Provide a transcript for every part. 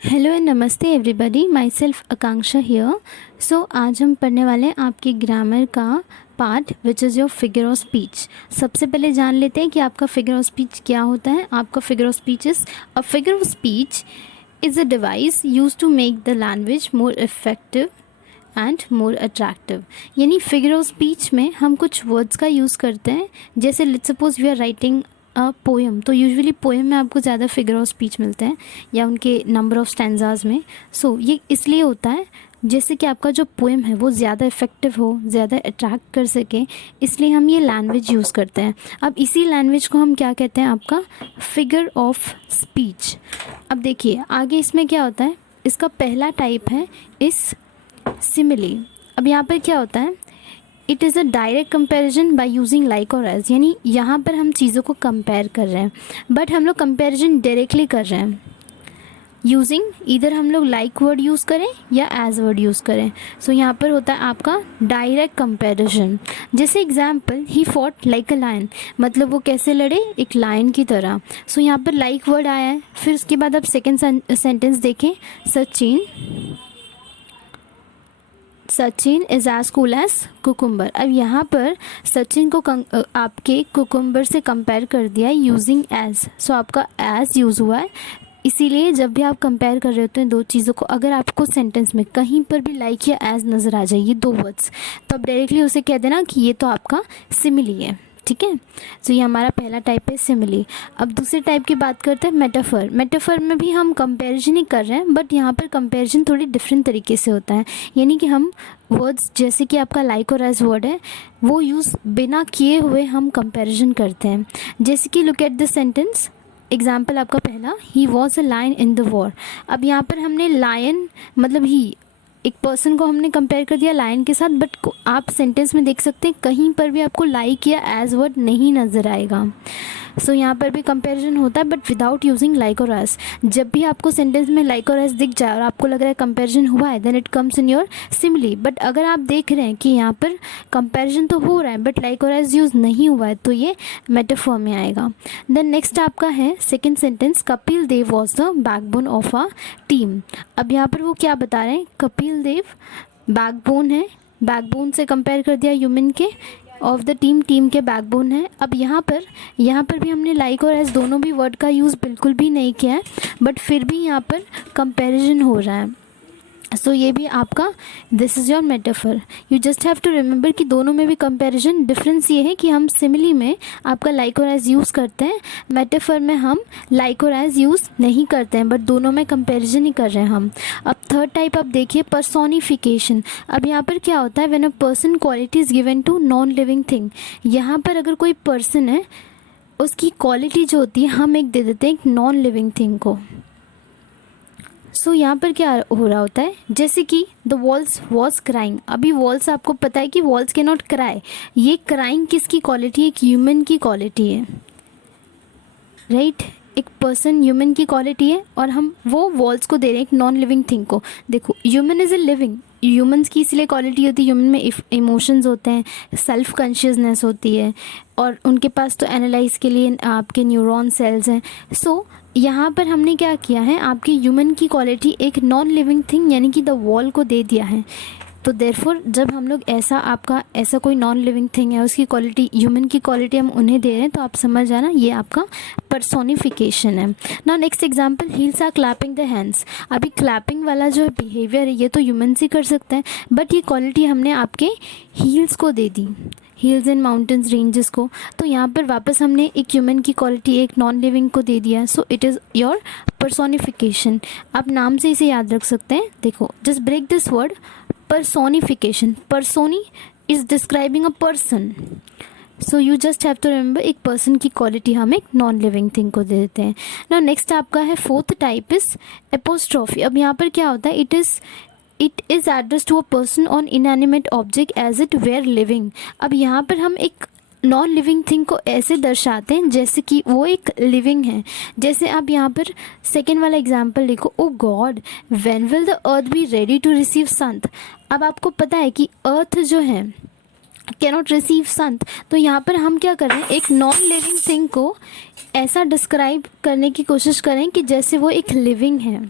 Hello and नमस्ते everybody, myself Akanksha here. So आज हम पढ़ने वाले हैं आपकी ग्रामर का part which is your figure of speech. सबसे पहले जान लेते हैं कि आपका फिगर ऑफ स्पीच क्या होता है। आपका figure of speech is a device use to make the language more effective and more attractive. यानी फिगर ऑफ स्पीच में हम कुछ वर्ड्स का यूज़ करते हैं। जैसे let's suppose we are writing poem, तो यूजुअली पोएम में आपको ज़्यादा फिगर ऑफ स्पीच मिलते हैं या उनके नंबर ऑफ स्टैंजाज में। सो ये इसलिए होता है जैसे कि आपका जो पोएम है वो ज़्यादा इफेक्टिव हो, ज़्यादा अट्रैक्ट कर सके, इसलिए हम ये लैंग्वेज यूज़ करते हैं। अब इसी लैंग्वेज को हम क्या कहते हैं, आपका फिगर ऑफ स्पीच। अब देखिए आगे इसमें क्या होता है। इसका पहला टाइप है इस सिमिली। अब यहाँ पर क्या होता है, it is a direct comparison by using like और एज। यानी यहाँ पर हम चीज़ों को कंपेयर कर रहे हैं, बट हम लोग कंपैरिजन डायरेक्टली कर रहे हैं यूजिंग इधर हम लोग लाइक वर्ड यूज़ करें या एज वर्ड यूज़ करें। सो यहाँ पर होता है आपका डायरेक्ट कंपैरिजन। जैसे example, he fought like a lion, मतलब वो कैसे लड़े, एक लायन की तरह। सो यहाँ पर लाइक वर्ड आया है। फिर उसके बाद आप सेकेंड सेंटेंस देखें, Sachin is as cool as cucumber. अब यहाँ पर सचिन को आपके कुकुम्बर से कंपेयर कर दिया है यूजिंग एज। सो आपका एज यूज़ हुआ है। इसीलिए जब भी आप कंपेयर कर रहे होते हैं दो चीज़ों को, अगर आपको सेंटेंस में कहीं पर भी लाइक या एज नज़र आ जाए, ये दो वर्ड्स, तो आप डायरेक्टली उसे कह देना कि ये तो आपका सिमिली है। ठीक है। सो ये हमारा पहला टाइप है सिमिली। अब दूसरे टाइप की बात करते हैं मेटाफर। मेटाफर में भी हम कंपैरिजन ही कर रहे हैं, बट यहाँ पर कंपैरिजन थोड़ी डिफरेंट तरीके से होता है। यानी कि हम वर्ड्स जैसे कि आपका लाइक और एज वर्ड है वो यूज़ बिना किए हुए हम कंपैरिजन करते हैं। जैसे कि look at the sentence, example आपका पहला, he was a lion in the war. अब यहाँ पर हमने लायन मतलब ही एक पर्सन को हमने कंपेयर कर दिया लायन के साथ, बट आप सेंटेंस में देख सकते हैं कहीं पर भी आपको लाइक या एज वर्ड नहीं नज़र आएगा। सो यहाँ पर भी कंपैरिजन होता है बट विदाउट यूजिंग लाइक और एज। जब भी आपको सेंटेंस में लाइक और एज दिख जाए और आपको लग रहा है कंपैरिजन हुआ है, then it comes in your simile. But अगर आप देख रहे हैं कि यहाँ पर कंपैरिजन तो हो रहा है बट लाइक और एज यूज़ नहीं हुआ है, तो ये मेटाफर में आएगा। देन नेक्स्ट आपका है second sentence, Kapil Dev was the backbone of a team. अब यहाँ पर वो क्या बता रहे हैं, कपिल देव बैकबोन है, बैकबोन से कंपेयर कर दिया ह्यूमन के, ऑफ द टीम, टीम के बैकबोन है। अब यहाँ पर भी हमने लाइक और एज दोनों भी वर्ड का यूज़ बिल्कुल भी नहीं किया है, बट फिर भी यहाँ पर कंपैरिजन हो रहा है। सो ये भी आपका this is your metaphor. You just have to remember कि दोनों में भी कंपैरिजन। डिफरेंस ये है कि हम सिमिली में आपका लाइक और एज यूज़ करते हैं, मेटाफर में हम लाइक और एज यूज़ नहीं करते हैं, बट दोनों में कंपैरिजन ही कर रहे हैं हम। अब थर्ड टाइप आप देखिए, पर्सोनिफिकेशन। अब यहाँ पर क्या होता है, when a person quality is given to non living thing. यहाँ पर अगर कोई पर्सन है उसकी क्वालिटी जो होती है हम एक दे देते हैं एक नॉन लिविंग थिंग को। सो यहाँ पर क्या हो रहा होता है, जैसे कि द वॉल्स वॉज क्राइंग। अभी वॉल्स आपको पता है कि वॉल्स के नॉट क्राई। ये क्राइंग किसकी क्वालिटी है, एक ह्यूमन की क्वालिटी है, राइट। एक पर्सन ह्यूमन की क्वालिटी है और हम वो वॉल्स को दे रहे हैं एक नॉन लिविंग थिंग को। देखो human is a living, humans की इसलिए क्वालिटी होती है, ह्यूमन में इमोशंस होते हैं, सेल्फ कॉन्शियसनेस होती है, और उनके पास तो एनालाइज के लिए आपके न्यूरॉन सेल्स हैं। सो यहाँ पर हमने क्या किया है, आपकी ह्यूमन की क्वालिटी एक नॉन लिविंग थिंग यानी कि द वॉल को दे दिया है। तो देयरफॉर जब हम लोग ऐसा कोई नॉन लिविंग थिंग है उसकी क्वालिटी ह्यूमन की क्वालिटी हम उन्हें दे रहे हैं, तो आप समझ जाना ये आपका पर्सोनिफिकेशन है ना। Next example, heels are clapping the hands. अभी क्लैपिंग वाला जो बिहेवियर है ये तो ह्यूमन्स ही कर सकते हैं, बट ये क्वालिटी हमने आपके हील्स को दे दी, हिल्स एंड माउंटेन्स रेंजेस को। तो यहाँ पर वापस हमने एक ह्यूमन की क्वालिटी एक नॉन लिविंग को दे दिया। So it is your personification. आप नाम से इसे याद रख सकते हैं। देखो just break this word, personification. Personi is describing a person. So you just have to remember एक person की quality हम एक non living thing को दे देते हैं। Now next आपका है fourth type is apostrophe. अब यहाँ पर क्या होता है, it is addressed to a person on inanimate object as it were living. अब यहाँ पर हम एक नॉन लिविंग थिंग को ऐसे दर्शाते हैं जैसे कि वो एक लिविंग है। जैसे आप यहाँ पर सेकेंड वाला एग्जाम्पल लिखो, O God when will the earth be ready to receive sun. अब आपको पता है कि अर्थ जो है कैनॉट रिसीव सन, तो यहाँ पर हम क्या कर रहे हैं, एक नॉन लिविंग थिंग को ऐसा डिस्क्राइब करने की कोशिश करें कि जैसे वो एक लिविंग है।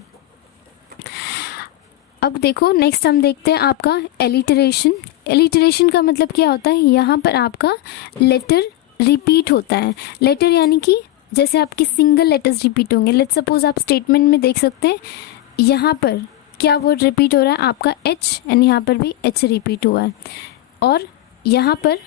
अब देखो नेक्स्ट हम देखते हैं आपका एलिटरेशन। एलिटरेशन का मतलब क्या होता है, यहाँ पर आपका लेटर रिपीट होता है। लेटर यानी कि जैसे आपके सिंगल लेटर्स रिपीट होंगे। लेट्स सपोज आप स्टेटमेंट में देख सकते हैं यहाँ पर क्या वर्ड रिपीट हो रहा है, आपका एच, एंड यहाँ पर भी एच रिपीट हुआ है। और यहाँ पर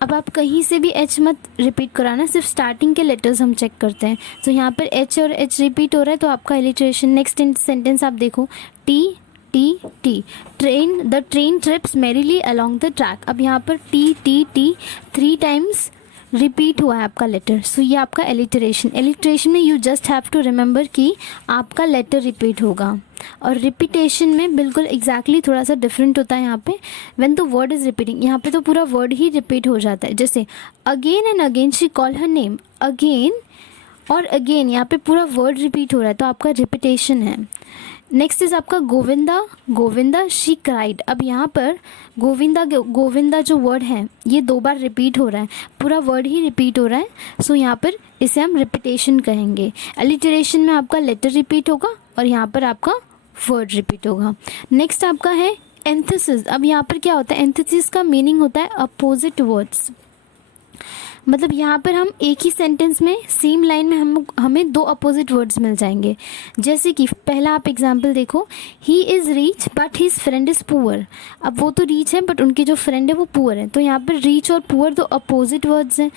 अब आप कहीं से भी एच मत रिपीट कराना, सिर्फ स्टार्टिंग के लेटर्स हम चेक करते हैं। तो यहाँ पर एच और एच रिपीट हो रहा है तो आपका एलिट्रेशन। नेक्स्ट सेंटेंस आप देखो, T T T, the train trips merrily along the track. अब यहाँ पर T T T 3 times repeat हुआ है आपका लेटर, सो ये आपका एलिट्रेशन। एलिट्रेशन में you just have to remember कि आपका लेटर रिपीट होगा। और रिपीटेशन में बिल्कुल एग्जैक्टली थोड़ा सा डिफरेंट होता है यहाँ पे। When the word is repeating, यहाँ पे तो पूरा वर्ड ही रिपीट हो जाता है। जैसे again and again she call her name, again और अगेन यहाँ पे पूरा वर्ड रिपीट हो रहा है तो आपका रिपीटेशन है। नेक्स्ट इज आपका गोविंदा, गोविंदा शी क्राइड। अब यहाँ पर गोविंदा, गोविंदा जो वर्ड है ये 2 बार रिपीट हो रहा है, पूरा वर्ड ही रिपीट हो रहा है, सो यहाँ पर इसे हम रिपीटेशन कहेंगे। एलिटरेशन में आपका लेटर रिपीट होगा और यहाँ पर आपका वर्ड रिपीट होगा। नेक्स्ट आपका है एंथेसिस। अब यहाँ पर क्या होता है, एंथेसिस का मीनिंग होता है अपोजिट वर्ड्स। मतलब यहाँ पर हम एक ही सेंटेंस में सेम लाइन में हमें 2 अपोजिट वर्ड्स मिल जाएंगे। जैसे कि पहला आप एग्जांपल देखो, he is rich but his friend is poor. अब वो तो रिच है बट उनके जो फ्रेंड है वो पुअर है, तो यहाँ पर रिच और पुअर 2 अपोजिट वर्ड्स हैं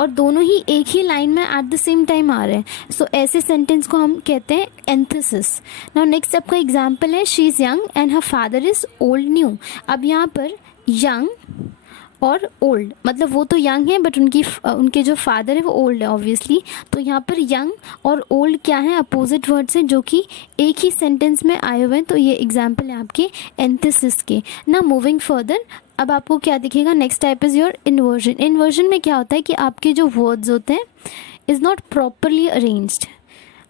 और दोनों ही एक ही लाइन में एट द सेम टाइम आ रहे हैं। सो ऐसे सेंटेंस को हम कहते हैं एंथेसिस। नाउ नेक्स्ट आपका एग्जांपल है, she is young and her father is old new. अब यहाँ पर यंग और ओल्ड, मतलब वो तो यंग है बट उनके जो फादर है वो ओल्ड है ऑब्वियसली। तो यहाँ पर यंग और ओल्ड क्या है, अपोजिट वर्ड्स हैं जो कि एक ही सेंटेंस में आए हुए हैं। तो ये एग्जांपल है आपके एंथेसिस के। ना मूविंग फर्दर, अब आपको क्या दिखेगा, next type is your inversion. Inversion में क्या होता है कि आपके जो वर्ड्स होते हैं इज़ नॉट प्रॉपरली अरेंज्ड।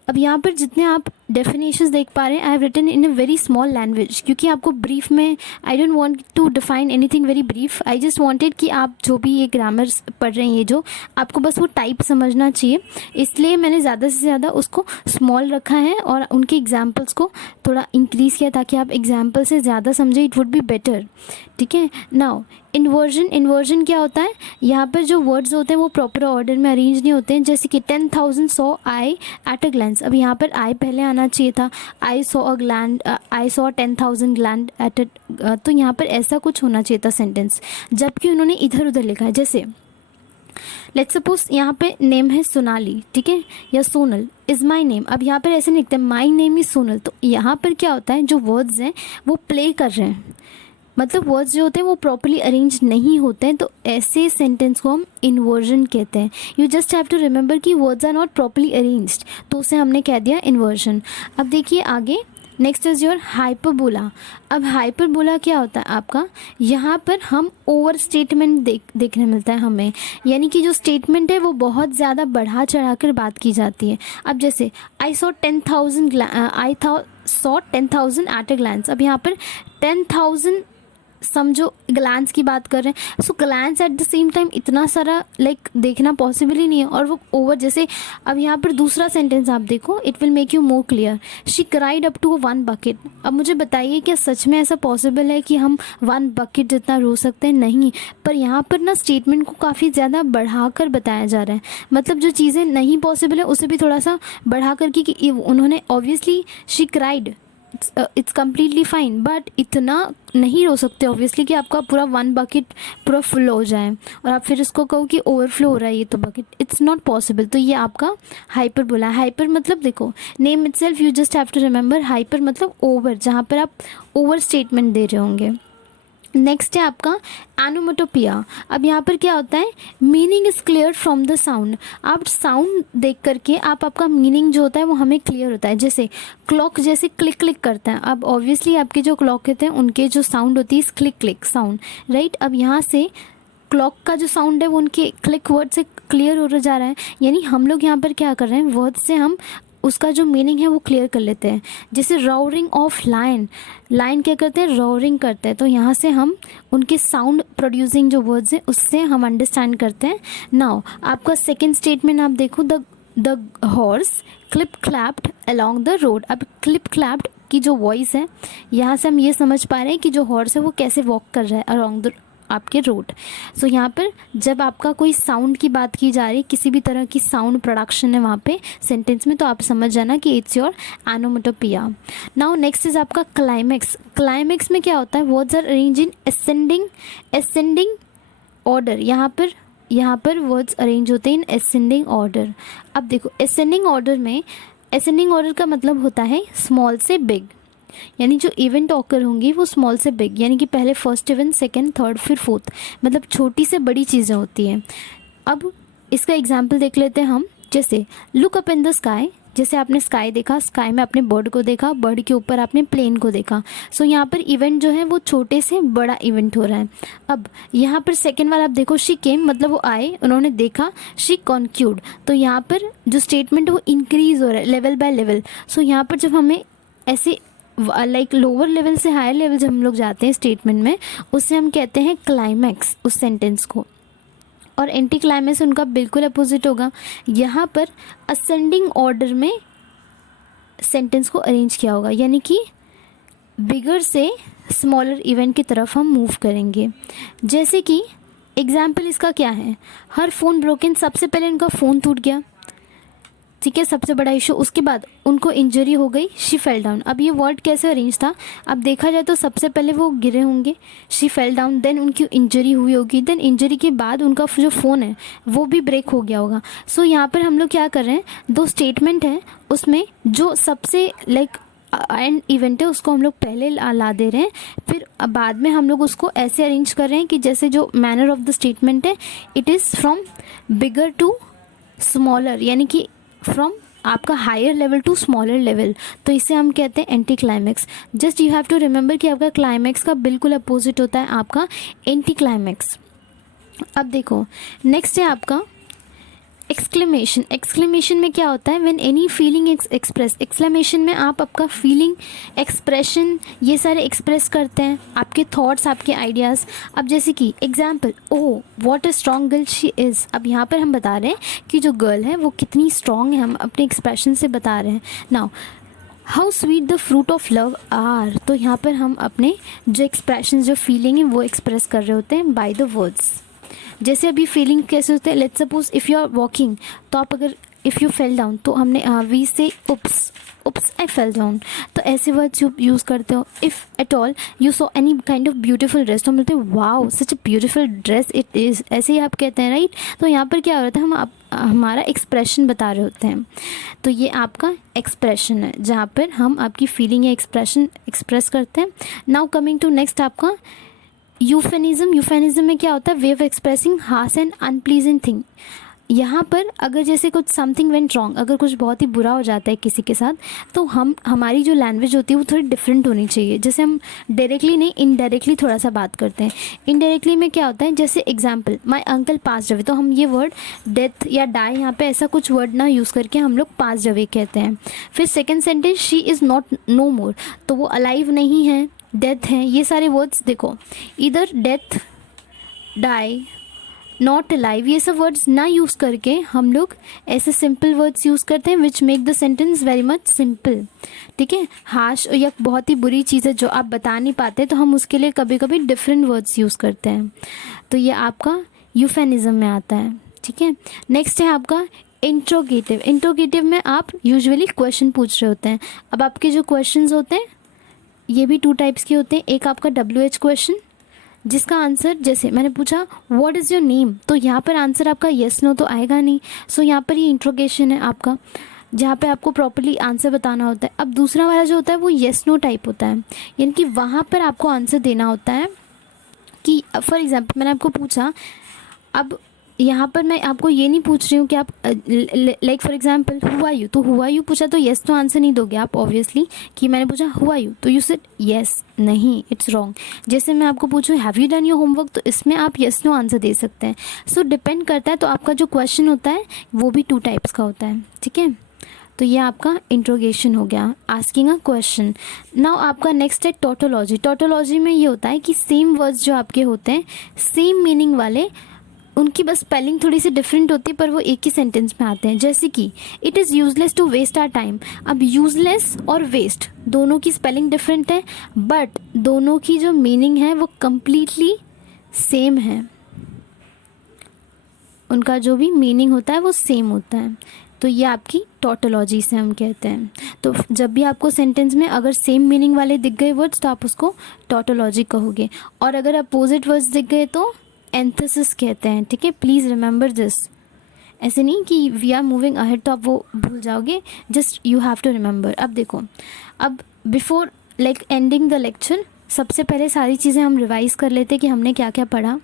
अब यहाँ पर जितने आप डेफिनेशंस देख पा रहे हैं, I have written in a very small language, क्योंकि आपको ब्रीफ में I don't want to define anything very brief. I just wanted कि आप जो भी ये ग्रामर पढ़ रहे हैं, ये जो आपको बस वो टाइप समझना चाहिए, इसलिए मैंने ज़्यादा से ज़्यादा उसको स्मॉल रखा है और उनके एग्जाम्पल्स को थोड़ा इंक्रीज़ किया ताकि आप एग्जाम्पल से ज़्यादा समझें, इट वुड बी बेटर। ठीक है। नाउ इन्वर्जन, इन्वर्जन क्या होता है, यहाँ पर जो वर्ड्स होते हैं वो प्रॉपर ऑर्डर में अरेंज नहीं होते हैं। जैसे कि 10,000 saw I at a glance. अब यहाँ पर आई पहले आना चाहिए था, I saw 10,000 glance at a, तो यहाँ पर ऐसा कुछ होना चाहिए था सेंटेंस, जबकि उन्होंने इधर उधर लिखा है। जैसे लेट्स सपोज यहाँ पे नेम है सोनाली, ठीक है, या सोनल इज़ माई नेम। अब यहाँ पर ऐसे नहीं लिखते माई नेम इज़ सोनल, तो यहाँ पर क्या होता है, जो वर्ड्स हैं वो प्ले कर रहे हैं, मतलब वर्ड्स जो होते हैं वो प्रॉपर्ली अरेंज नहीं होते हैं, तो ऐसे सेंटेंस को हम इन्वर्जन कहते हैं। You just have to remember कि words are not properly arranged, तो उसे हमने कह दिया इन्वर्जन। अब देखिए आगे, नेक्स्ट इज़ योर हाइपरबोला। अब हाइपरबोला क्या होता है आपका, यहाँ पर हम ओवर स्टेटमेंट देखने मिलता है हमें, यानी कि जो स्टेटमेंट है वो बहुत ज़्यादा बढ़ा चढ़ा कर बात की जाती है। अब जैसे I saw 10,000 at a glance. अब यहाँ पर 10,000 समझो ग्लैंस की बात कर रहे हैं, so glance at the same time इतना सारा देखना पॉसिबल ही नहीं है, और वो ओवर जैसे। अब यहाँ पर दूसरा सेंटेंस आप देखो, it will make you more clear, she cried up to 1 bucket. अब मुझे बताइए क्या सच में ऐसा पॉसिबल है कि हम 1 बकेट जितना रो सकते हैं? नहीं, पर यहाँ पर ना स्टेटमेंट को काफ़ी ज़्यादा बढ़ा कर बताया जा रहा है, मतलब जो चीज़ें नहीं पॉसिबल है उसे भी थोड़ा सा बढ़ा कर कि उन्होंने obviously she cried, it's completely fine, but इतना नहीं रो सकते ऑब्वियसली कि आपका पूरा 1 बकेट पूरा फुल हो जाए और आप फिर इसको कहो कि ओवरफ्लो हो रहा है ये तो बकेट, इट्स नॉट पॉसिबल। तो ये आपका हाइपर बोला। हाइपर मतलब देखो name itself, you just have to remember hyper मतलब ओवर, जहाँ पर आप ओवर स्टेटमेंट दे रहे होंगे। नेक्स्ट है आपका एनोमेटोपिया। अब यहाँ पर क्या होता है, meaning is clear from the sound. आप साउंड देख करके आपका मीनिंग जो होता है वो हमें क्लियर होता है। जैसे क्लॉक जैसे क्लिक क्लिक करता है, अब ऑब्वियसली आपके जो क्लॉक होते हैं उनके जो साउंड होती है इस क्लिक क्लिक साउंड, राइट। अब यहाँ से क्लॉक का जो साउंड है वो उनके क्लिक वर्ड से क्लियर हो जा रहा है, यानी हम लोग यहाँ पर क्या कर रहे हैं, वर्ड से हम उसका जो मीनिंग है वो क्लियर कर लेते हैं। जैसे रॉरिंग ऑफ लायन, लायन क्या करते हैं, रॉरिंग करते हैं, तो यहाँ से हम उनके साउंड प्रोड्यूसिंग जो वर्ड्स हैं उससे हम अंडरस्टैंड करते हैं। नाउ आपका सेकंड स्टेटमेंट आप देखो, the the horse clip clapped along the road. अब क्लिप क्लैप्ड की जो वॉइस है, यहाँ से हम ये समझ पा रहे हैं कि जो हॉर्स है वो कैसे वॉक कर रहा है अलोंग द आपके रोड। सो यहाँ पर जब आपका कोई साउंड की बात की जा रही है, किसी भी तरह की साउंड प्रोडक्शन है वहाँ पे सेंटेंस में, तो आप समझ जाना कि it's your onomatopoeia. Now next is आपका क्लाइमेक्स। क्लाइमेक्स में क्या होता है, words are arrange in ascending order. यहाँ पर वर्ड्स अरेंज होते हैं इन असेंडिंग ऑर्डर। अब देखो असेंडिंग ऑर्डर का मतलब होता है स्मॉल से बिग, यानी जो इवेंट ऑकर होंगी वो स्मॉल से बिग, यानी कि पहले फर्स्ट इवेंट, सेकंड, थर्ड, फिर फोर्थ, मतलब छोटी से बड़ी चीज़ें होती हैं। अब इसका एग्जाम्पल देख लेते हैं हम। जैसे look up in the sky, जैसे आपने स्काई देखा, स्काई में आपने बर्ड को देखा, बर्ड के ऊपर आपने प्लेन को देखा। सो यहाँ पर इवेंट जो है वो छोटे से बड़ा इवेंट हो रहा है। अब यहाँ पर सेकेंड वाला आप देखो, शी केम, मतलब वो आए, उन्होंने देखा, शी कॉन्क्यूड, तो यहाँ पर जो स्टेटमेंट है वो इंक्रीज हो रहा है लेवल बाय लेवल। सो यहाँ पर जब हमें ऐसे लाइक लोअर लेवल से हायर लेवल जब हम लोग जाते हैं स्टेटमेंट में, उससे हम कहते हैं क्लाइमैक्स उस सेंटेंस को। और एंटी क्लाइमैक्स उनका बिल्कुल अपोजिट होगा। यहाँ पर असेंडिंग ऑर्डर में सेंटेंस को अरेंज किया होगा, यानी कि बिगर से स्मॉलर इवेंट की तरफ हम मूव करेंगे। जैसे कि एग्जाम्पल इसका क्या है, हर फ़ोन ब्रोकन, सबसे पहले उनका फ़ोन टूट गया, ठीक है, सबसे बड़ा इशू। उसके बाद उनको इंजरी हो गई, शी फेल डाउन। अब ये वर्ड कैसे अरेंज था, अब देखा जाए तो सबसे पहले वो गिरे होंगे, शी फेल डाउन, देन उनकी इंजरी हुई होगी, देन इंजरी के बाद उनका जो फ़ोन है वो भी ब्रेक हो गया होगा। सो यहाँ पर हम लोग क्या कर रहे हैं, दो स्टेटमेंट है, उसमें जो सबसे लाइक एंड इवेंट है उसको हम लोग पहले ला दे रहे हैं, फिर बाद में हम लोग उसको ऐसे अरेंज कर रहे हैं कि जैसे जो मैनर ऑफ द स्टेटमेंट है, it is from bigger to smaller, यानी कि फ्रॉम आपका higher level to smaller level. तो इसे हम कहते हैं anti climax. Just you have to remember कि आपका क्लाइमैक्स का बिल्कुल अपोजिट होता है आपका एंटी क्लाइमैक्स। अब देखो नेक्स्ट है आपका एक्सक्लेमेशन। एक्सक्लेमेशन में क्या होता है, when any feeling express. Exclamation में आप आपका फीलिंग, एक्सप्रेशन, ये सारे एक्सप्रेस करते हैं, आपके थॉट्स, आपके आइडियाज़। अब जैसे कि example, oh what a strong girl she is. अब यहाँ पर हम बता रहे हैं कि जो गर्ल है वो कितनी स्ट्रॉन्ग है, हम अपने एक्सप्रेशन से बता रहे हैं। Now how sweet the fruit of love are, तो यहाँ पर हम अपने जो एक्सप्रेशन, जो फीलिंग है वो एक्सप्रेस कर रहे होते हैं बाय द वर्ड्स। जैसे अभी फीलिंग कैसे होते हैं, let's suppose if you are walking, तो आप अगर इफ़ यू फेल डाउन, तो हमने वी से उप्स आई फेल डाउन, तो ऐसे वर्ड्स यूज़ करते हो। If at all you saw any kind of beautiful dress, तो हम बोलते हैं wow such a beautiful dress it is, ऐसे ही आप कहते हैं, राइट। तो यहाँ पर क्या हो रहा था, हम हमारा एक्सप्रेशन बता रहे होते हैं। तो ये आपका एक्सप्रेशन है जहाँ पर हम आपकी फीलिंग या एक्सप्रेशन एक्सप्रेस करते हैं। नाउ कमिंग टू नेक्स्ट आपका यूफेनिज्म। यूफेनिज्म में क्या होता है, way of expressing harsh and unpleasant thing. यहाँ पर अगर जैसे कुछ समथिंग वेंट रॉन्ग, अगर कुछ बहुत ही बुरा हो जाता है किसी के साथ, तो हमारी जो लैंग्वेज होती है वो थोड़ी डिफरेंट होनी चाहिए। जैसे हम डायरेक्टली नहीं, इनडायरेक्टली थोड़ा सा बात करते हैं। इनडायरेक्टली में क्या होता है, जैसे example my uncle pass away, तो हम ये वर्ड डेथ या डाई, यहाँ पे ऐसा कुछ वर्ड ना यूज़ करके हम लोग पास अवे कहते हैं। फिर second sentence, she is not no more, तो वो अलाइव नहीं है, डेथ है। ये सारे वर्ड्स देखो, इधर डेथ, डाई, नॉट अलाइव, ये सब वर्ड्स ना यूज़ करके हम लोग ऐसे सिंपल वर्ड्स यूज़ करते हैं which make the sentence very much simple, ठीक है। हार्श या बहुत ही बुरी चीज़ है जो आप बता नहीं पाते, तो हम उसके लिए कभी कभी डिफरेंट वर्ड्स यूज़ करते हैं। तो ये आपका यूफेनिज्म में आता है, ठीक है। नेक्स्ट है आपका इंट्रोगेटिव। इंट्रोगेटिव में आप यूजुअली क्वेश्चन पूछ रहे होते हैं। अब आपके जो क्वेश्चंस होते हैं ये भी टू टाइप्स के होते हैं। एक आपका WH क्वेश्चन, जिसका आंसर, जैसे मैंने पूछा व्हाट इज़ योर नेम, तो यहाँ पर आंसर आपका येस नो तो आएगा नहीं। सो यहाँ पर ये इंट्रोगेशन है आपका, जहाँ पे आपको प्रॉपर्ली आंसर बताना होता है। अब दूसरा वाला जो होता है वो येस नो टाइप होता है, यानी कि वहाँ पर आपको आंसर देना होता है कि फॉर एग्जाम्पल मैंने आपको पूछा, अब यहाँ पर मैं आपको ये नहीं पूछ रही हूँ कि आप लाइक फॉर एग्जांपल हुआ यू, तो हुआ यू पूछा तो येस तो आंसर नहीं दोगे आप ऑब्वियसली, कि मैंने पूछा हुआ यू तो यू सेड येस, नहीं, इट्स रॉन्ग। जैसे मैं आपको पूछूँ have you done your homework, तो इसमें आप येस नो आंसर दे सकते हैं। सो डिपेंड करता है। तो आपका जो क्वेश्चन होता है वो भी टू टाइप्स का होता है, ठीक है। तो ये आपका इंट्रोगेशन हो गया, आस्किंग अ क्वेश्चन। नाउ आपका नेक्स्ट है टोटोलॉजी। टोटोलॉजी में ये होता है कि सेम वर्ड्स जो आपके होते हैं, सेम मीनिंग वाले उनकी बस स्पेलिंग थोड़ी सी डिफरेंट होती है पर वो एक ही सेंटेंस में आते हैं। जैसे कि it is useless to waste our time. अब यूजलेस और वेस्ट दोनों की स्पेलिंग डिफरेंट है बट दोनों की जो मीनिंग है वो कम्प्लीटली सेम है, उनका जो भी मीनिंग होता है वो सेम होता है। तो ये आपकी टॉटोलॉजी से हम कहते हैं। तो जब भी आपको सेंटेंस में अगर सेम मीनिंग वाले दिख गए वर्ड्स तो आप उसको टॉटोलॉजी कहोगे, और अगर अपोजिट वर्ड्स दिख गए तो एंथेसिस कहते हैं। ठीक है, प्लीज़ रिमेंबर दिस। ऐसे नहीं कि वी आर मूविंग अहेड तो आप वो भूल जाओगे, just you have to remember. अब देखो, अब before like ending the lecture सबसे पहले सारी चीज़ें हम रिवाइज कर लेते कि हमने क्या क्या पढ़ा।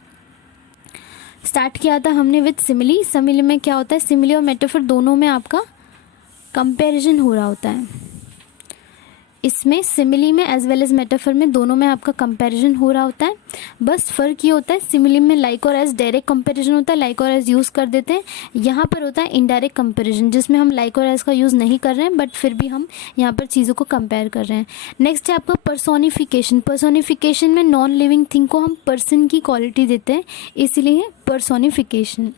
स्टार्ट किया था हमने विद सिमिली। सिमिली में क्या होता है, सिमिली और मेटाफर दोनों में आपका कंपैरिजन हो रहा होता है। इसमें सिमिली में एज वेल एज मेटाफर में दोनों में आपका कंपैरिजन हो रहा होता है। बस फ़र्क ये होता है सिमिली में लाइक और एज डायरेक्ट कंपैरिजन होता है, लाइक और एज यूज़ कर देते हैं। यहाँ पर होता है इनडायरेक्ट कंपैरिजन जिसमें हम लाइक और एज का यूज़ नहीं कर रहे हैं बट फिर भी हम यहाँ पर चीज़ों को कंपेयर कर रहे हैं। नेक्स्ट है आपका पर्सोनिफिकेशन। पर्सोनिफिकेशन में नॉन लिविंग थिंग को हम पर्सन की क्वालिटी देते हैं, इसीलिए पर्सोनिफिकेशन।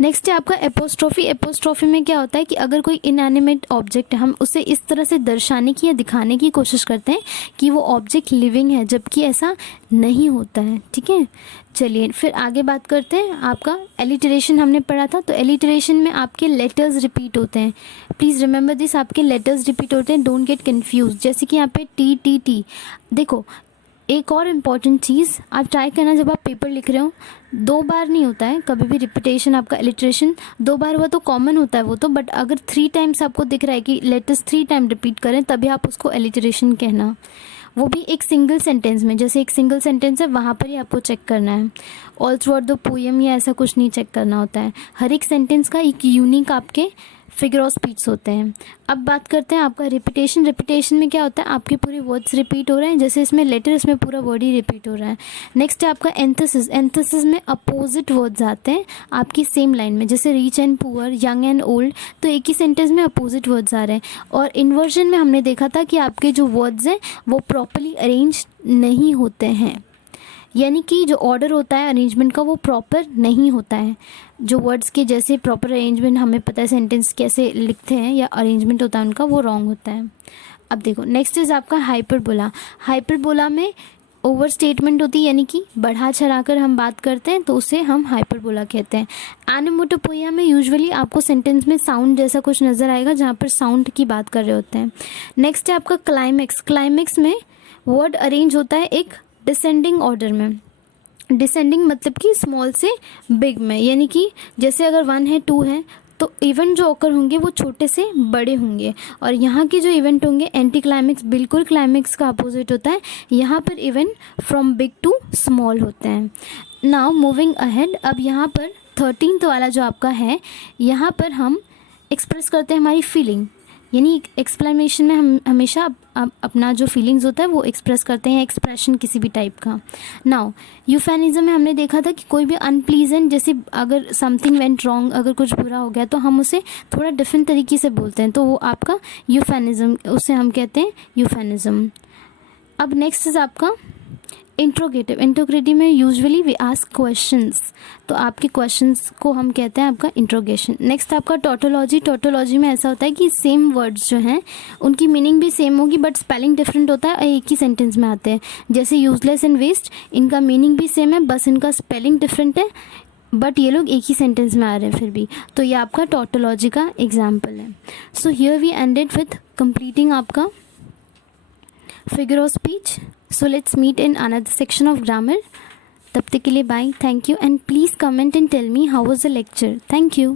नेक्स्ट है आपका एपोस्ट्रोफी। एपोस्ट्रोफी में क्या होता है कि अगर कोई इनएनिमेट ऑब्जेक्ट है हम उसे इस तरह से दर्शाने की या दिखाने की कोशिश करते हैं कि वो ऑब्जेक्ट लिविंग है, जबकि ऐसा नहीं होता है। ठीक है, चलिए फिर आगे बात करते हैं। आपका एलिटरेशन हमने पढ़ा था, तो एलिटरेशन में आपके लेटर्स रिपीट होते हैं। प्लीज़ रिमेंबर दिस, आपके लेटर्स रिपीट होते हैं, डोंट गेट कन्फ्यूज। जैसे कि यहाँ पे टी टी टी। देखो एक और इम्पॉर्टेंट चीज़ आप ट्राई करना, जब आप पेपर लिख रहे हो 2 बार नहीं होता है कभी भी रिपीटेशन। आपका एलिट्रेशन 2 बार हुआ तो कॉमन होता है वो तो, बट अगर 3 टाइम्स आपको दिख रहा है कि लेटर्स 3 टाइम रिपीट करें तभी आप उसको एलिट्रेशन कहना, वो भी एक सिंगल सेंटेंस में। जैसे एक सिंगल सेंटेंस है वहाँ पर ही आपको चेक करना है, all through out the poem या ऐसा कुछ नहीं चेक करना होता है। हर एक सेंटेंस का एक यूनिक आपके फिगर ऑफ स्पीच होते हैं। अब बात करते हैं आपका रिपीटेशन। रिपीटेशन में क्या होता है, आपके पूरे वर्ड्स रिपीट हो रहे हैं, जैसे इसमें लेटर इसमें पूरा वर्ड ही रिपीट हो रहा है। नेक्स्ट है आपका एंथेसिस। एंथेसिस में अपोजिट वर्ड्स आते हैं आपकी सेम लाइन में, जैसे rich and poor, young and old, तो एक ही सेंटेंस में अपोजिट वर्ड्स आ रहे हैं। और इन्वर्जन में हमने देखा था कि आपके जो वर्ड्स हैं वो प्रॉपरली अरेंज नहीं होते हैं, यानी कि जो ऑर्डर होता है अरेंजमेंट का वो प्रॉपर नहीं होता है। जो वर्ड्स के जैसे प्रॉपर अरेंजमेंट हमें पता है सेंटेंस कैसे लिखते हैं या अरेंजमेंट होता है उनका, वो रॉन्ग होता है। अब देखो नेक्स्ट इज़ आपका हाइपरबोला। हाइपरबोला में ओवर स्टेटमेंट होती है, यानी कि बढ़ा चढ़ा कर हम बात करते हैं तो उसे हम हाइपरबोला कहते हैं। एनोमोटोपोइया में यूजुअली आपको सेंटेंस में साउंड जैसा कुछ नज़र आएगा जहाँ पर साउंड की बात कर रहे होते हैं। नेक्स्ट है आपका क्लाइमेक्स। क्लाइमेक्स में वर्ड अरेंज होता है एक डिसेंडिंग ऑर्डर में। डिसेंडिंग मतलब कि स्मॉल से बिग में, यानी कि जैसे अगर 1 है 2 है तो इवेंट जो ओकर होंगे वो छोटे से बड़े होंगे, और यहाँ के जो इवेंट होंगे एंटी क्लाइमेक्स बिल्कुल क्लाइमेक्स का अपोजिट होता है। यहाँ पर event from big to small होते हैं। नाउ मूविंग अहेड, अब यहाँ पर 13th वाला जो आपका है, यहाँ पर हम एक्सप्रेस करते हैं हमारी फीलिंग, यानी एक्सप्लेनेशन में हम हमेशा अपना जो फीलिंग्स होता है वो एक्सप्रेस करते हैं, एक्सप्रेशन किसी भी टाइप का। नाउ यूफेनिज्म में हमने देखा था कि कोई भी अनप्लीजेंट, जैसे अगर समथिंग वेंट रॉन्ग, अगर कुछ बुरा हो गया तो हम उसे थोड़ा डिफरेंट तरीके से बोलते हैं, तो वो आपका यूफेनिज्म, उसे हम कहते हैं यूफेनिज्म। अब नेक्स्ट इज आपका इंट्रोगेटिव। इंट्रोगेटिव में यूजुअली वी आस्क क्वेश्चंस, तो आपके क्वेश्चंस को हम कहते हैं आपका इंट्रोगेशन। नेक्स्ट आपका टोटोलॉजी। टोटोलॉजी में ऐसा होता है कि सेम वर्ड्स जो हैं उनकी मीनिंग भी सेम होगी बट स्पेलिंग डिफरेंट होता है और एक ही सेंटेंस में आते हैं। जैसे यूजलेस एंड वेस्ट, इनका मीनिंग भी सेम है बस इनका स्पेलिंग डिफरेंट है, बट ये लोग एक ही सेंटेंस में आ रहे हैं फिर भी, तो ये आपका टोटोलॉजी का एग्जाम्पल है। So here we ended with completing आपका figure of speech. So let's meet in another section of grammar. तब तक के लिए bye, thank you, and please comment and tell me how was the lecture. Thank you.